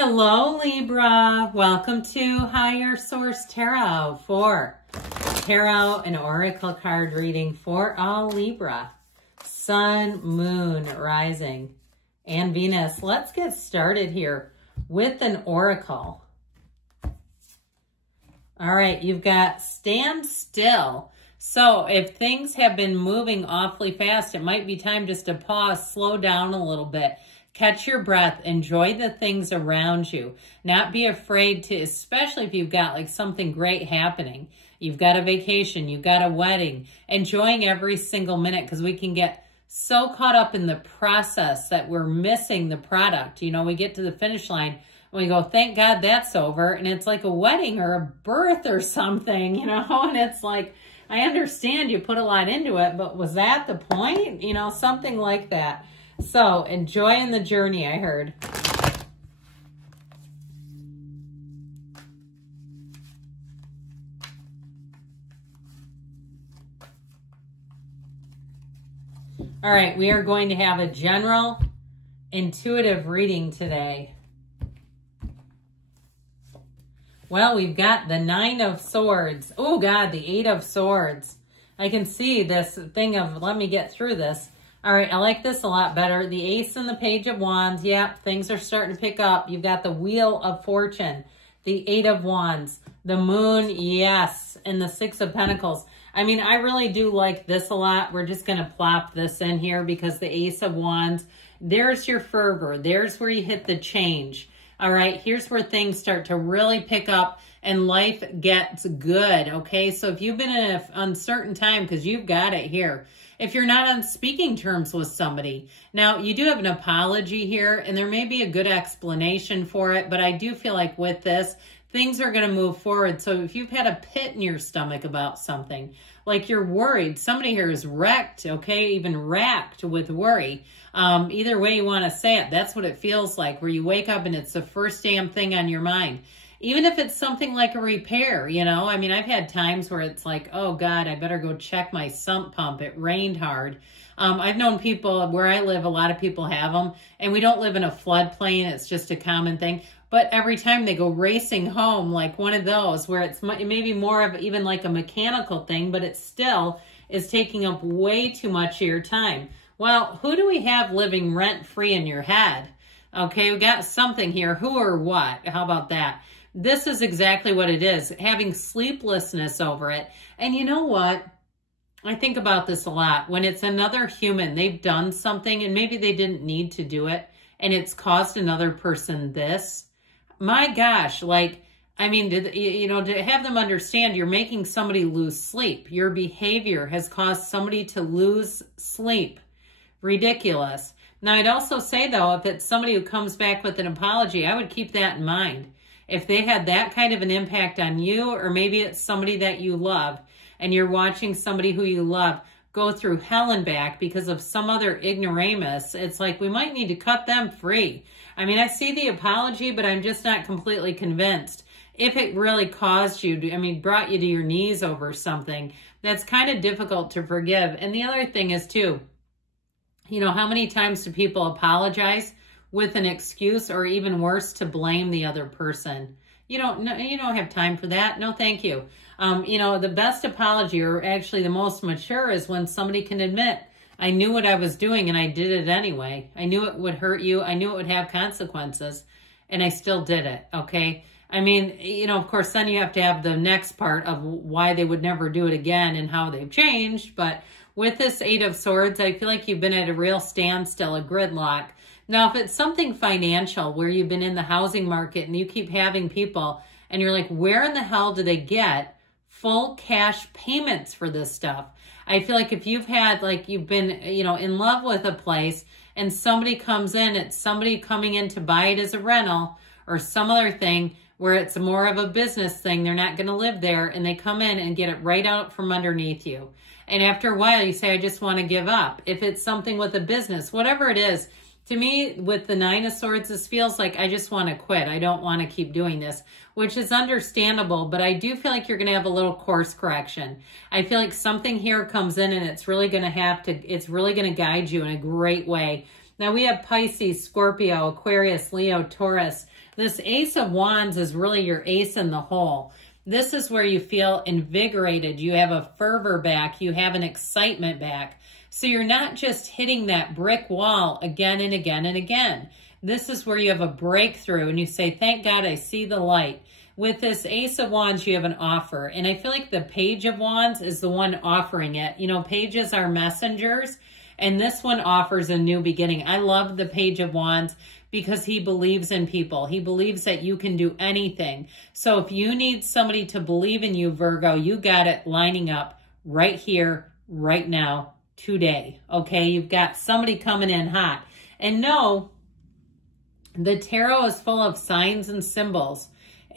Hello, Libra. Welcome to Higher Source Tarot for Tarot and Oracle card reading for all Libra. Sun, Moon, Rising, and Venus. Let's get started here with an Oracle. All right, you've got stand still. So if things have been moving awfully fast, it might be time just to pause, slow down a little bit. Catch your breath, enjoy the things around you. Not be afraid to, especially if you've got like something great happening. You've got a vacation, you've got a wedding, enjoying every single minute, because we can get so caught up in the process that we're missing the product. You know, we get to the finish line and we go, thank God that's over. And it's like a wedding or a birth or something, you know, and it's like, I understand you put a lot into it, but was that the point? You know, something like that. So, enjoying the journey, I heard. All right, we are going to have a general intuitive reading today. Well, we've got the Nine of Swords. Oh, God, the Eight of Swords. I can see this thing of, let me get through this. All right, I like this a lot better. The Ace and the Page of Wands. Yep, things are starting to pick up. You've got the Wheel of Fortune, the Eight of Wands, the Moon, yes, and the Six of Pentacles. I mean, I really do like this a lot. We're just going to plop this in here because the Ace of Wands, there's your fervor. There's where you hit the change. All right, here's where things start to really pick up and life gets good, okay? So if you've been in an uncertain time, because you've got it here, if you're not on speaking terms with somebody. Now, you do have an apology here, and there may be a good explanation for it, but I do feel like with this, things are going to move forward. So if you've had a pit in your stomach about something, like you're worried, somebody here is wrecked, okay, even racked with worry. Either way you want to say it, that's what it feels like, where you wake up and it's the first damn thing on your mind. Even if it's something like a repair, you know, I mean, I've had times where it's like, oh God, I better go check my sump pump. It rained hard. I've known people where I live, a lot of people have them, and we don't live in a floodplain. It's just a common thing. But every time they go racing home, like one of those where it may be more of even like a mechanical thing, but it still is taking up way too much of your time. Well, who do we have living rent-free in your head? Okay, we got something here. Who or what? How about that? This is exactly what it is, having sleeplessness over it. And you know what? I think about this a lot. When it's another human, they've done something and maybe they didn't need to do it, and it's caused another person this. My gosh, like, I mean, to have them understand you're making somebody lose sleep. Your behavior has caused somebody to lose sleep. Ridiculous. Now, I'd also say, though, if it's somebody who comes back with an apology, I would keep that in mind. If they had that kind of an impact on you, or maybe it's somebody that you love, and you're watching somebody who you love go through hell and back because of some other ignoramus, it's like we might need to cut them free. I mean, I see the apology, but I'm just not completely convinced. If it really caused you, brought you to your knees over something, that's kind of difficult to forgive. And the other thing is, too, you know, how many times do people apologize with an excuse, or even worse, to blame the other person? You don't have time for that. No, thank you. You know, the best apology, or actually the most mature, is when somebody can admit, I knew what I was doing and I did it anyway. I knew it would hurt you. I knew it would have consequences, and I still did it, okay? I mean, you know, of course, then you have to have the next part of why they would never do it again and how they've changed. But with this Eight of Swords, I feel like you've been at a real standstill, a gridlock. Now, if it's something financial where you've been in the housing market and you keep having people and you're like, where in the hell do they get full cash payments for this stuff? I feel like if you've had, like, you've been, you know, in love with a place and somebody comes in, it's somebody coming in to buy it as a rental or some other thing where it's more of a business thing. They're not going to live there, and they come in and get it right out from underneath you. And after a while, you say, I just want to give up. If it's something with a business, whatever it is, to me, with the Nine of Swords, this feels like I just want to quit. I don't want to keep doing this, which is understandable, but I do feel like you're going to have a little course correction. I feel like something here comes in and it's really going to guide you in a great way. Now we have Pisces, Scorpio, Aquarius, Leo, Taurus. This Ace of Wands is really your ace in the hole. This is where you feel invigorated. You have a fervor back. You have an excitement back. So you're not just hitting that brick wall again and again and again. This is where you have a breakthrough and you say, thank God I see the light. With this Ace of Wands, you have an offer. And I feel like the Page of Wands is the one offering it. You know, pages are messengers, and this one offers a new beginning. I love the Page of Wands because he believes in people. He believes that you can do anything. So if you need somebody to believe in you, Virgo, you got it lining up right here, right now, today. Okay, you've got somebody coming in hot. And no, the tarot is full of signs and symbols.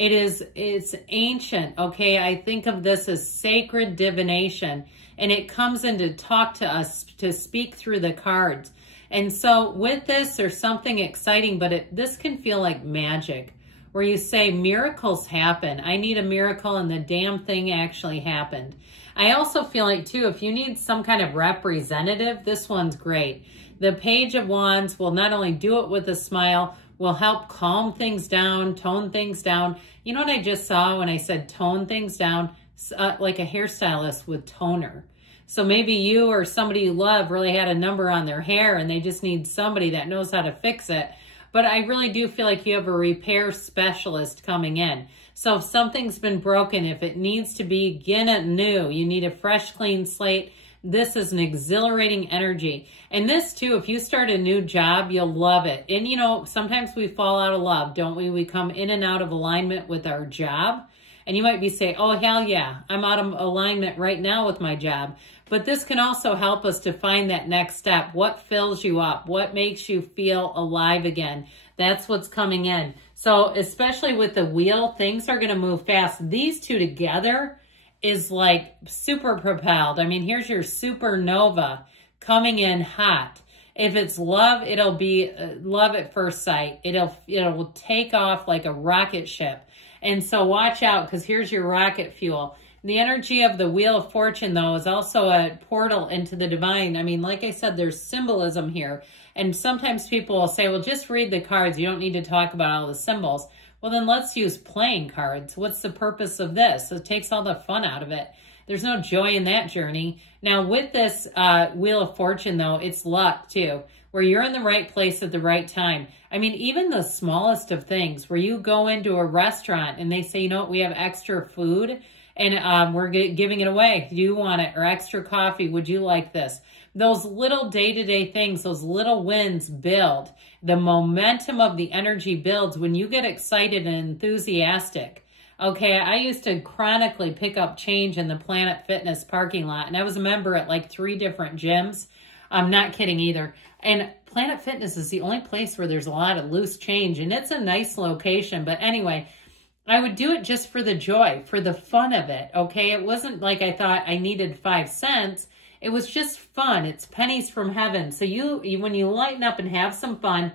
It's ancient, okay? I think of this as sacred divination, and it comes in to talk to us, to speak through the cards. And so with this, there's something exciting, but this can feel like magic, where you say miracles happen. I need a miracle, and the damn thing actually happened. I also feel like, too, if you need some kind of representative, this one's great. The Page of Wands will not only do it with a smile, will help calm things down, tone things down. You know what I just saw when I said tone things down? Like a hairstylist with toner. So maybe you or somebody you love really had a number on their hair and they just need somebody that knows how to fix it. But I really do feel like you have a repair specialist coming in. So if something's been broken, if it needs to begin anew, you need a fresh, clean slate. This is an exhilarating energy. And this too, if you start a new job, you'll love it. And you know, sometimes we fall out of love, don't we? We come in and out of alignment with our job. And you might be saying, oh, hell yeah, I'm out of alignment right now with my job. But this can also help us to find that next step. What fills you up? What makes you feel alive again? That's what's coming in. So especially with the wheel, things are going to move fast. These two together is like super propelled. I mean, here's your supernova coming in hot. If it's love, it'll be love at first sight. It'll take off like a rocket ship. And so watch out, because here's your rocket fuel. The energy of the Wheel of Fortune, though, is also a portal into the divine. I mean, like I said, there's symbolism here. And sometimes people will say, well, just read the cards. You don't need to talk about all the symbols. Well, then let's use playing cards. What's the purpose of this? It takes all the fun out of it. There's no joy in that journey. Now, with this Wheel of Fortune, though, it's luck, too, where you're in the right place at the right time. I mean, even the smallest of things, where you go into a restaurant and they say, you know what, we have extra food and we're giving it away. Do you want it? Or extra coffee. Would you like this? Those little day-to-day things, those little wins build. The momentum of the energy builds when you get excited and enthusiastic. Okay, I used to chronically pick up change in the Planet Fitness parking lot, and I was a member at like 3 different gyms. I'm not kidding either. And Planet Fitness is the only place where there's a lot of loose change, and it's a nice location. But anyway, I would do it just for the joy, for the fun of it, okay? It wasn't like I thought I needed 5 cents. It was just fun. It's pennies from heaven. So when you lighten up and have some fun,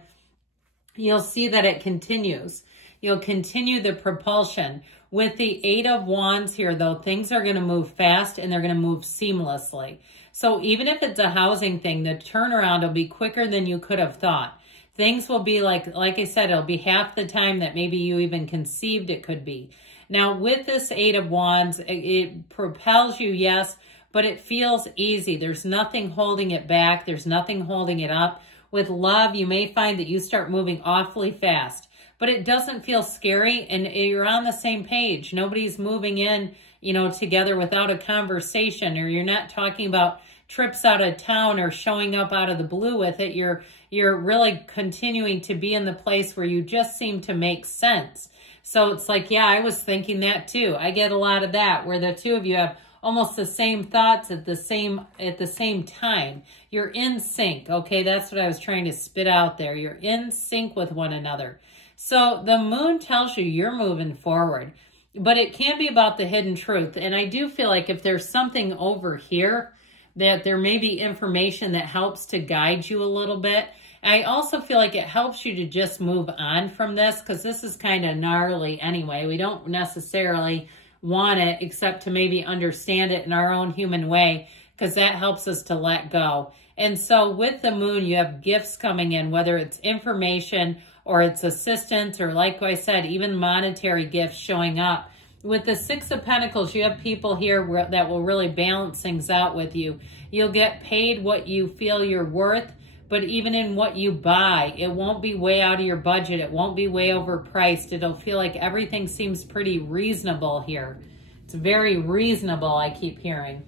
you'll see that it continues. You'll continue the propulsion. With the 8 of Wands here, though, things are going to move fast and they're going to move seamlessly. So even if it's a housing thing, the turnaround will be quicker than you could have thought. Things will be like I said, it'll be half the time that maybe you even conceived it could be. Now, with this 8 of Wands, it propels you, yes, but it feels easy. There's nothing holding it back. There's nothing holding it up. With love, you may find that you start moving awfully fast, but it doesn't feel scary, and you're on the same page. Nobody's moving in, you know, together without a conversation, or you're not talking about trips out of town or showing up out of the blue with it. You're really continuing to be in the place where you just seem to make sense. So it's like, yeah, I was thinking that too. I get a lot of that, where the two of you have almost the same thoughts at the same time. You're in sync. Okay, that's what I was trying to spit out there. You're in sync with one another. So the moon tells you you're moving forward, but it can be about the hidden truth. And I do feel like if there's something over here, that there may be information that helps to guide you a little bit. I also feel like it helps you to just move on from this, because this is kind of gnarly anyway. We don't necessarily want it, except to maybe understand it in our own human way, because that helps us to let go. And so with the moon, you have gifts coming in, whether it's information or it's assistance, or like I said, even monetary gifts showing up. With the Six of Pentacles, you have people here that will really balance things out with you. You'll get paid what you feel you're worth, but even in what you buy, it won't be way out of your budget. It won't be way overpriced. It'll feel like everything seems pretty reasonable here. It's very reasonable, I keep hearing.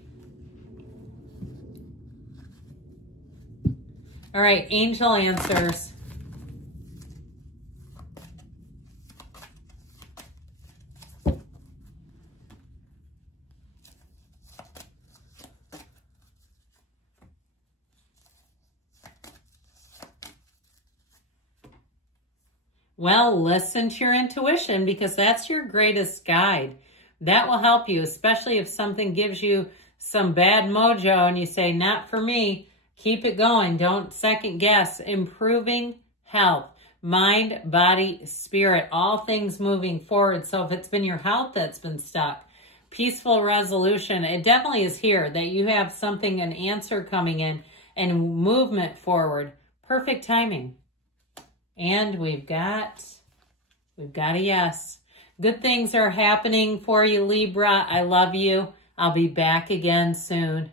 All right, angel answers. Well, listen to your intuition, because that's your greatest guide. That will help you, especially if something gives you some bad mojo and you say, not for me. Keep it going. Don't second guess. Improving health, mind, body, spirit, all things moving forward. So if it's been your health that's been stuck, peaceful resolution, it definitely is here that you have something, an answer coming in and movement forward. Perfect timing. And we've got a yes. Good things are happening for you, Libra. I love you. I'll be back again soon.